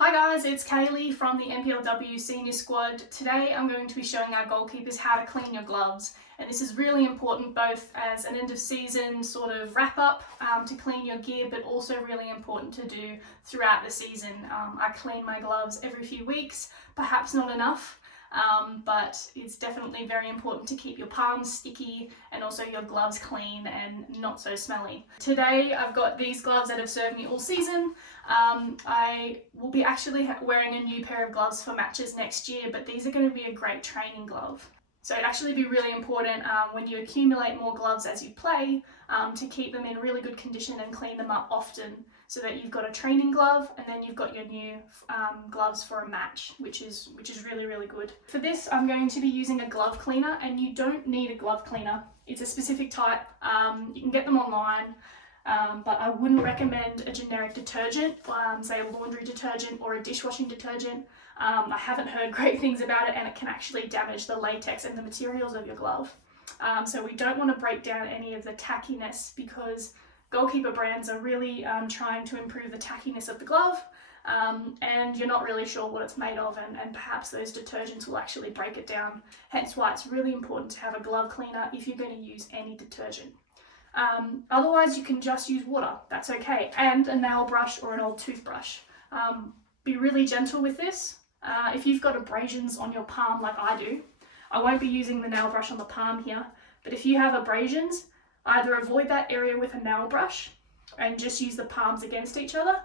Hi guys, it's Kailey from the NPLW Senior Squad. Today I'm going to be showing our goalkeepers how to clean your gloves, and this is really important both as an end of season sort of wrap up to clean your gear, but also really important to do throughout the season. I clean my gloves every few weeks, perhaps not enough, but it's definitely very important to keep your palms sticky and also your gloves clean and not so smelly. Today I've got these gloves that have served me all season. I will be actually wearing a new pair of gloves for matches next year, but these are going to be a great training glove. So it'd actually be really important when you accumulate more gloves as you play to keep them in really good condition and clean them up often, so that you've got a training glove and then you've got your new gloves for a match, which is really good. For this I'm going to be using a glove cleaner, and you don't need a glove cleaner. It's a specific type. You can get them online. But I wouldn't recommend a generic detergent, say a laundry detergent or a dishwashing detergent. I haven't heard great things about it, and it can actually damage the latex and the materials of your glove. So we don't want to break down any of the tackiness, because goalkeeper brands are really trying to improve the tackiness of the glove, and you're not really sure what it's made of, and perhaps those detergents will actually break it down. Hence why it's really important to have a glove cleaner if you're going to use any detergent. Otherwise you can just use water, that's okay, and a nail brush or an old toothbrush. Be really gentle with this. If you've got abrasions on your palm like I do, I won't be using the nail brush on the palm here, but if you have abrasions, either avoid that area with a nail brush and just use the palms against each other,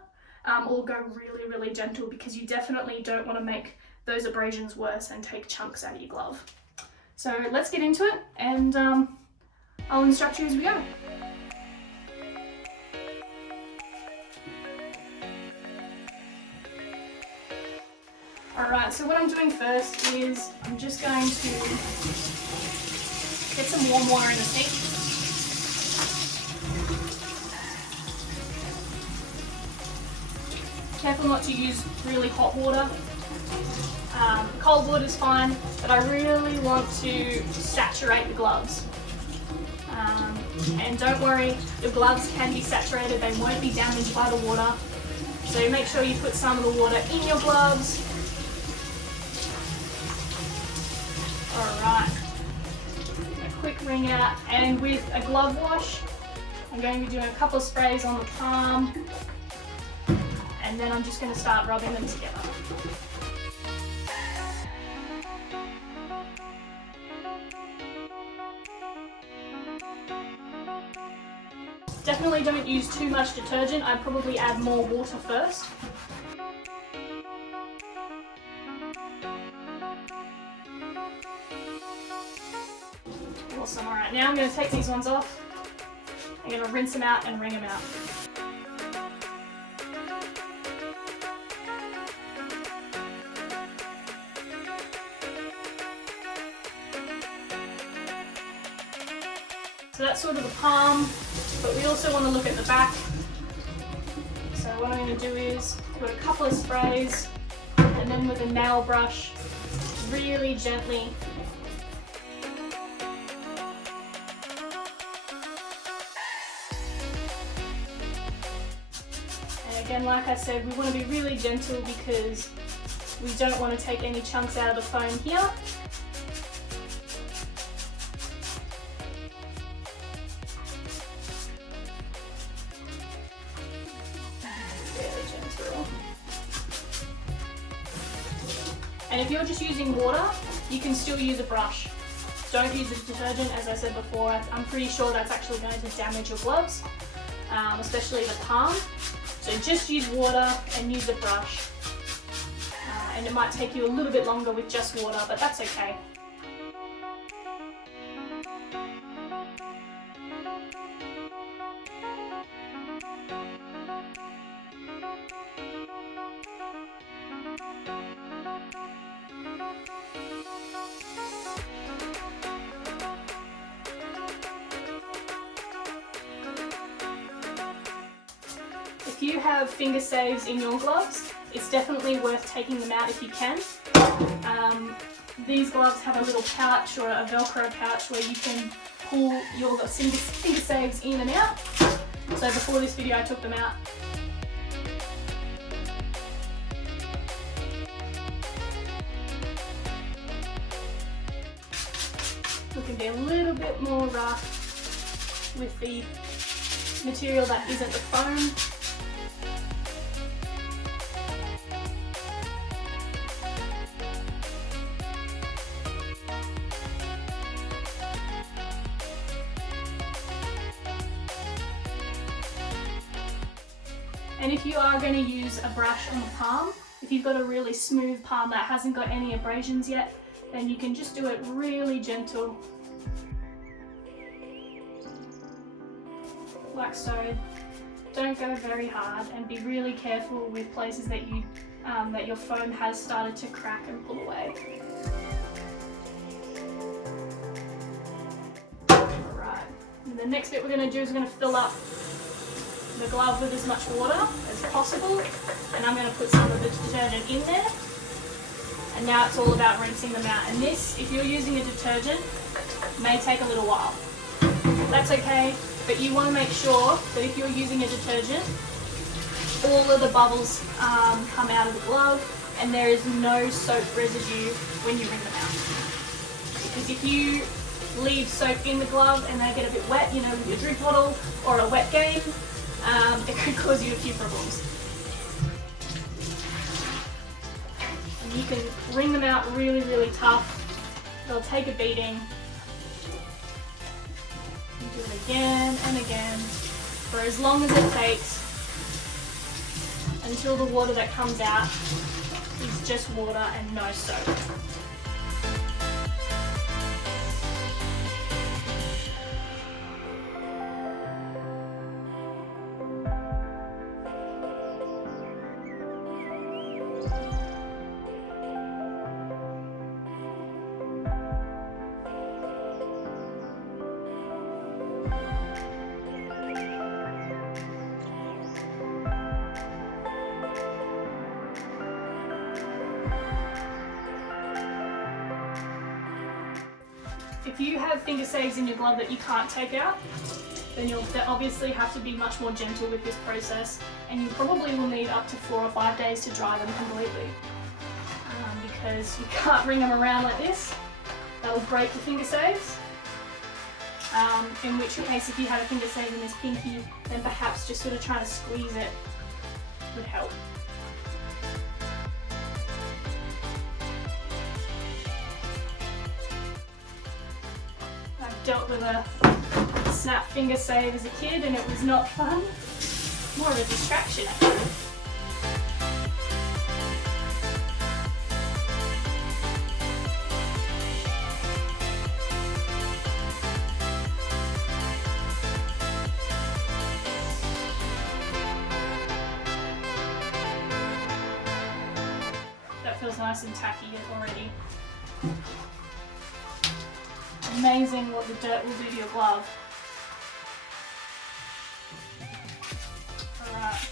or go really gentle, because you definitely don't want to make those abrasions worse and take chunks out of your glove. So let's get into it, and I'll instruct you as we go. Alright, so what I'm doing first is I'm just going to get some warm water in the sink. Careful not to use really hot water. Cold water is fine, but I really want to saturate the gloves. And don't worry, your gloves can be saturated, they won't be damaged by the water. So make sure you put some of the water in your gloves. Alright, a quick wring out, and with a glove wash, I'm going to be doing a couple of sprays on the palm, and then I'm just going to start rubbing them together. Definitely don't use too much detergent. I'd probably add more water first. Awesome, alright, now I'm going to take these ones off. I'm going to rinse them out and wring them out. So that's sort of the palm, but we also want to look at the back. So what I'm going to do is put a couple of sprays, and then with a nail brush, really gently and again, like I said, we want to be really gentle because we don't want to take any chunks out of the foam here. And if you're just using water, you can still use a brush. Don't use a detergent, as I said before. I'm pretty sure that's actually going to damage your gloves, especially the palm. So just use water and use a brush. And it might take you a little bit longer with just water, but that's okay. If you have finger saves in your gloves, it's definitely worth taking them out if you can. These gloves have a little pouch or a Velcro pouch where you can pull your finger saves in and out. So before this video I took them out. can be a little bit more rough with the material that isn't the foam. And if you are going to use a brush on the palm, if you've got a really smooth palm that hasn't got any abrasions yet, then you can just do it really gentle, like so. Don't go very hard, and be really careful with places that you that your foam has started to crack and pull away. Alright, and the next bit we're going to do is we're going to fill up the glove with as much water as possible, and I'm going to put some of the detergent in there, and now it's all about rinsing them out. And this, if you're using a detergent, may take a little while. That's okay, but you want to make sure that if you're using a detergent, all of the bubbles come out of the glove and there is no soap residue when you wring them out. Because if you leave soap in the glove and they get a bit wet, you know, with your drink bottle or a wet game, it could cause you a few problems. And you can wring them out really, really tough. They'll take a beating. You do it again and again for as long as it takes until the water that comes out is just water and no soap. If you have finger saves in your glove that you can't take out, then you'll obviously have to be much more gentle with this process, and you probably will need up to 4 or 5 days to dry them completely, because you can't wring them around like this. That will break the finger saves, in which case if you had a finger save in this pinky, then perhaps just sort of trying to squeeze it would help. Dealt with a snap finger save as a kid and it was not fun. More of a distraction actually. That feels nice and tacky already. Amazing what the dirt will do to your glove. Alright,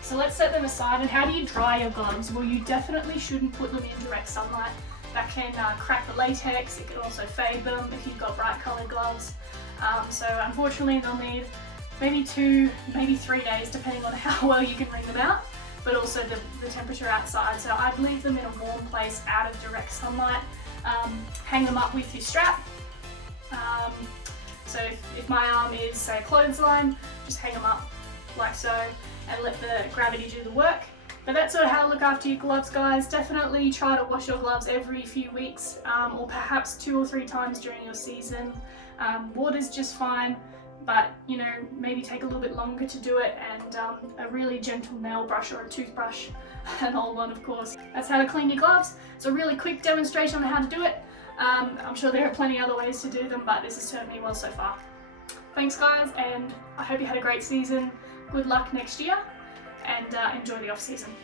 so let's set them aside. And how do you dry your gloves? Well, you definitely shouldn't put them in direct sunlight. That can crack the latex, it can also fade them if you've got bright coloured gloves. So unfortunately they'll need maybe 2, maybe 3 days depending on how well you can wring them out, but also the temperature outside. So I'd leave them in a warm place out of direct sunlight. Hang them up with your strap. So if my arm is, say, a clothesline, just hang them up like so and let the gravity do the work. But that's sort of how to look after your gloves, guys. Definitely try to wash your gloves every few weeks, or perhaps 2 or 3 times during your season. Water's just fine, but you know, maybe take a little bit longer to do it, and a really gentle nail brush or a toothbrush, an old one of course. That's how to clean your gloves. It's a really quick demonstration on how to do it. I'm sure there are plenty other ways to do them, but this has served me well so far. Thanks guys, and I hope you had a great season. Good luck next year, and enjoy the off season.